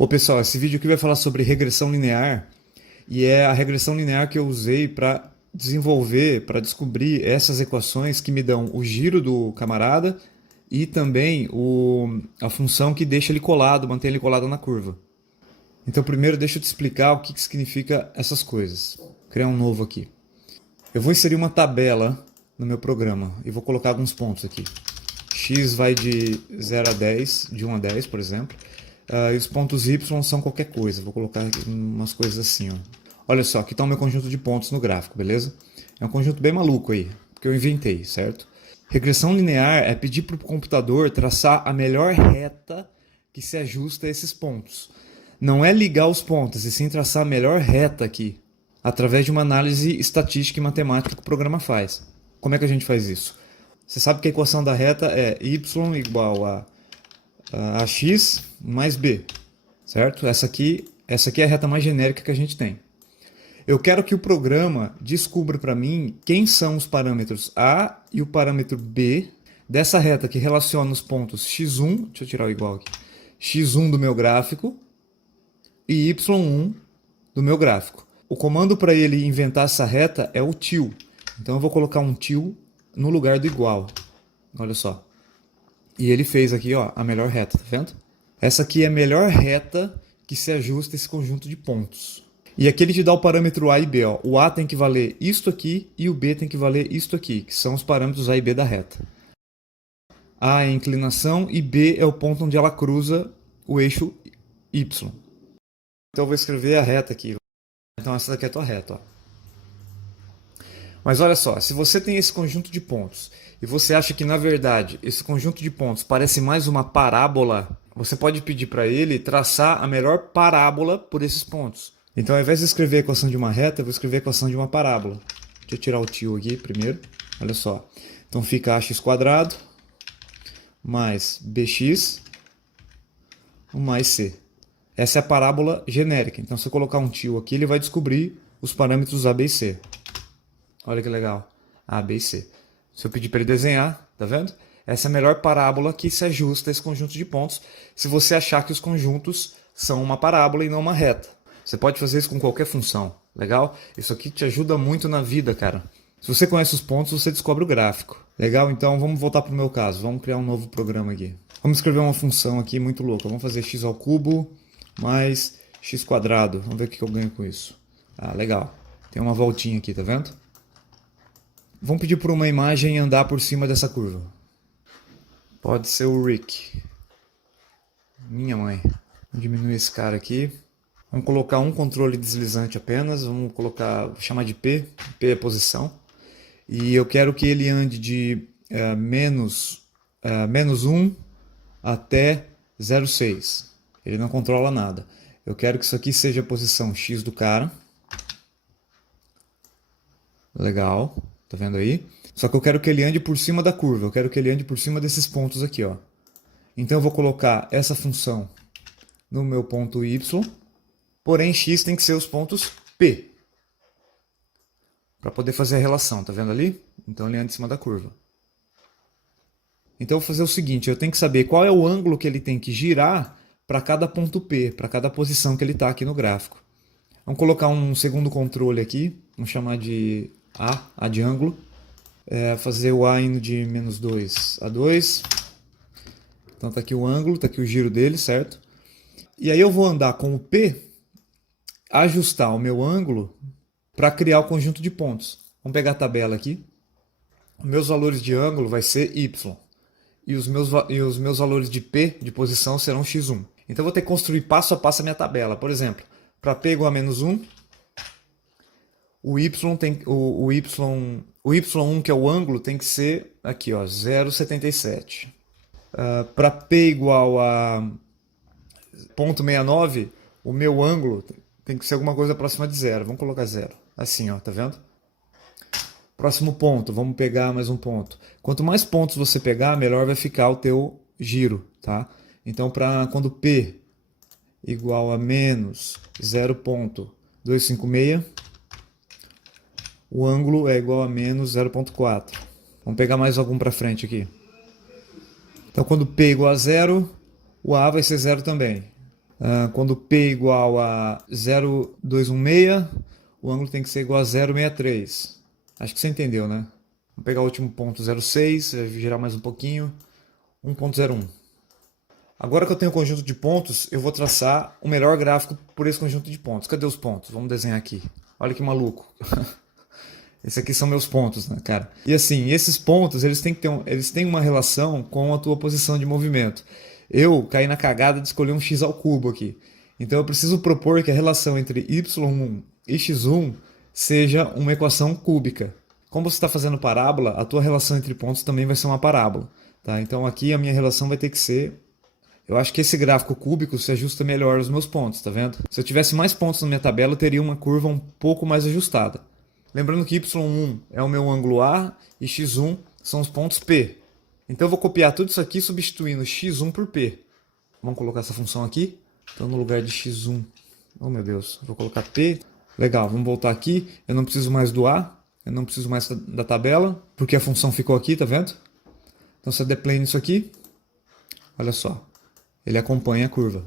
Ô pessoal, esse vídeo aqui vai falar sobre regressão linear e é a regressão linear que eu usei para desenvolver, para descobrir essas equações que me dão o giro do camarada e também a função que deixa ele colado, mantém ele colado na curva. Então primeiro deixa eu te explicar o que significa essas coisas. Vou criar um novo aqui. Eu vou inserir uma tabela no meu programa e vou colocar alguns pontos aqui. X vai de 0 a 10, de 1 a 10, por exemplo. E os pontos Y são qualquer coisa. Vou colocar umas coisas assim. Ó. Olha só, aqui está o meu conjunto de pontos no gráfico, beleza? É um conjunto bem maluco aí, porque eu inventei, certo? Regressão linear é pedir para o computador traçar a melhor reta que se ajusta a esses pontos. Não é ligar os pontos, e sim traçar a melhor reta aqui, através de uma análise estatística e matemática que o programa faz. Como é que a gente faz isso? Você sabe que a equação da reta é y igual a x mais b, certo? Essa aqui é a reta mais genérica que a gente tem. Eu quero que o programa descubra para mim quem são os parâmetros a e o parâmetro b dessa reta que relaciona os pontos x1, deixa eu tirar o igual aqui, x1 do meu gráfico e y1 do meu gráfico. O comando para ele inventar essa reta é o til. Então eu vou colocar um til no lugar do igual. Olha só. E ele fez aqui, ó, a melhor reta, tá vendo? Essa aqui é a melhor reta que se ajusta a esse conjunto de pontos. E aqui ele te dá o parâmetro A e B, ó. O A tem que valer isto aqui e o B tem que valer isto aqui, que são os parâmetros A e B da reta. A é a inclinação e B é o ponto onde ela cruza o eixo Y. Então eu vou escrever a reta aqui. Então essa daqui é a tua reta, ó. Mas olha só, se você tem esse conjunto de pontos e você acha que na verdade esse conjunto de pontos parece mais uma parábola, você pode pedir para ele traçar a melhor parábola por esses pontos. Então ao invés de escrever a equação de uma reta, eu vou escrever a equação de uma parábola. Deixa eu tirar o til aqui primeiro, olha só. Então fica ax quadrado mais bx mais c. Essa é a parábola genérica, então se eu colocar um til aqui, ele vai descobrir os parâmetros a, b e c. Olha que legal. A, B e C. Se eu pedir para ele desenhar, tá vendo? Essa é a melhor parábola que se ajusta a esse conjunto de pontos, se você achar que os conjuntos são uma parábola e não uma reta. Você pode fazer isso com qualquer função. Legal? Isso aqui te ajuda muito na vida, cara. Se você conhece os pontos, você descobre o gráfico. Legal? Então vamos voltar para o meu caso. Vamos criar um novo programa aqui. Vamos escrever uma função aqui muito louca. Vamos fazer x ao cubo mais x quadrado. Vamos ver o que eu ganho com isso. Ah, legal. Tem uma voltinha aqui, tá vendo? Vamos pedir por uma imagem andar por cima dessa curva. Pode ser o Rick. Minha mãe. Vamos diminuir esse cara aqui. Vamos colocar um controle deslizante apenas. Vamos chamar de P. P é posição. E eu quero que ele ande de menos 1 até 0,6. Ele não controla nada. Eu quero que isso aqui seja a posição X do cara. Legal. Tá vendo aí? Só que eu quero que ele ande por cima da curva. Eu quero que ele ande por cima desses pontos aqui, ó. Então eu vou colocar essa função no meu ponto y. Porém, x tem que ser os pontos p. Para poder fazer a relação, tá vendo ali? Então ele anda em cima da curva. Então eu vou fazer o seguinte, eu tenho que saber qual é o ângulo que ele tem que girar para cada ponto p, para cada posição que ele está aqui no gráfico. Vamos colocar um segundo controle aqui, vamos chamar de A de ângulo. Fazer o A indo de menos 2 a 2. Então está aqui o ângulo, está aqui o giro dele, certo? E aí eu vou andar com o P, ajustar o meu ângulo para criar o conjunto de pontos. Vamos pegar a tabela aqui. Os meus valores de ângulo vai ser Y. E os meus valores de P, de posição, serão X1. Então eu vou ter que construir passo a passo a minha tabela. Por exemplo, para P igual a menos 1, o y1, que é o ângulo, tem que ser aqui, ó, 0,77. Para P igual a 0,69, o meu ângulo tem que ser alguma coisa próxima de 0. Vamos colocar 0. Assim, ó, tá vendo? Próximo ponto, vamos pegar mais um ponto. Quanto mais pontos você pegar, melhor vai ficar o teu giro, tá? Então, quando P igual a menos 0,256, o ângulo é igual a menos 0,4. Vamos pegar mais algum para frente aqui. Então, quando P igual a 0, o A vai ser 0 também. Quando P é igual a 0,216, o ângulo tem que ser igual a 0,63. Acho que você entendeu, né? Vou pegar o último ponto 0,6, girar mais um pouquinho, 1,01. Agora que eu tenho o conjunto de pontos, eu vou traçar o melhor gráfico por esse conjunto de pontos. Cadê os pontos? Vamos desenhar aqui. Olha que maluco. Esses aqui são meus pontos, né, cara? E assim, esses pontos, eles têm uma relação com a tua posição de movimento. Eu caí na cagada de escolher um x ao cubo aqui. Então eu preciso propor que a relação entre y1 e x1 seja uma equação cúbica. Como você está fazendo parábola, a tua relação entre pontos também vai ser uma parábola. Tá? Então aqui a minha relação vai ter que ser... Eu acho que esse gráfico cúbico se ajusta melhor aos meus pontos, tá vendo? Se eu tivesse mais pontos na minha tabela, eu teria uma curva um pouco mais ajustada. Lembrando que y1 é o meu ângulo A e x1 são os pontos P. Então eu vou copiar tudo isso aqui substituindo x1 por P. Vamos colocar essa função aqui. Então no lugar de x1, oh meu Deus, vou colocar P. Legal, vamos voltar aqui. Eu não preciso mais do A, eu não preciso mais da tabela, porque a função ficou aqui, tá vendo? Então se eu der play nisso aqui, olha só, ele acompanha a curva.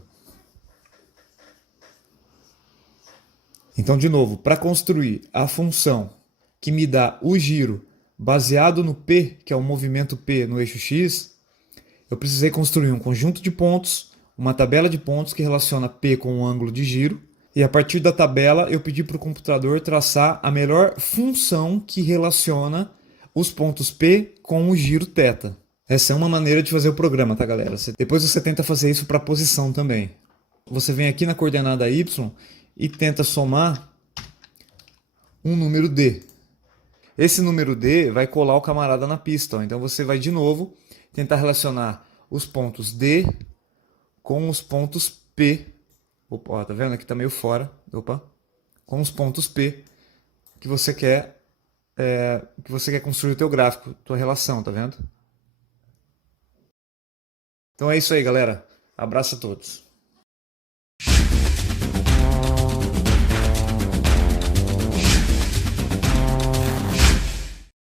Então, de novo, para construir a função que me dá o giro baseado no P, que é o movimento P no eixo X, eu precisei construir um conjunto de pontos, uma tabela de pontos que relaciona P com o ângulo de giro, e a partir da tabela eu pedi para o computador traçar a melhor função que relaciona os pontos P com o giro θ. Essa é uma maneira de fazer o programa, tá, galera? Depois você tenta fazer isso para a posição também. Você vem aqui na coordenada Y e tenta somar um número D. Esse número D vai colar o camarada na pista. Ó. Então você vai de novo tentar relacionar os pontos D com os pontos P. Opa, ó, tá vendo? Aqui tá meio fora. Opa. Com os pontos P que você quer construir o teu gráfico, tua relação, tá vendo? Então é isso aí, galera. Abraço a todos.